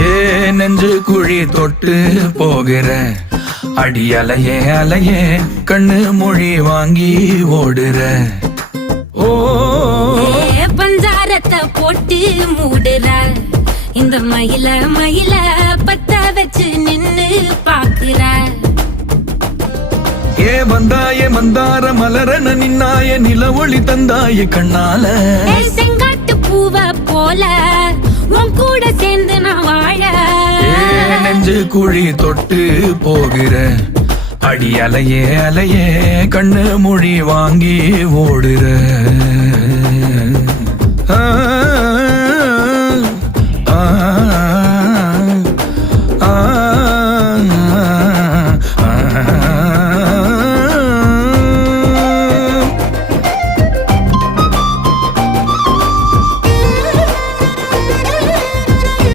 ஏ நெஞ்சு குழி தொட்டு போகிற அடி அலையே அலையே கண்ணு மொழி வாங்கி ஓடுற. ஓ பஞ்சாரத்தை போட்டு மூடுற இந்த மயில மயில பத்த வச்சு நின்னு பாக்குற. ஏ வந்தாய மந்தார மலரன நின்னாய நில ஒளி தந்தாய கண்ணால. செங்காட்டு பூவ போல உன் கூட சேர்ந்து நான் வாழ. நெஞ்சு குழி தொட்டு போகிற அடி அலையே அலையே கண்ணு மொழி வாங்கி ஓடுற. ஆ ஆ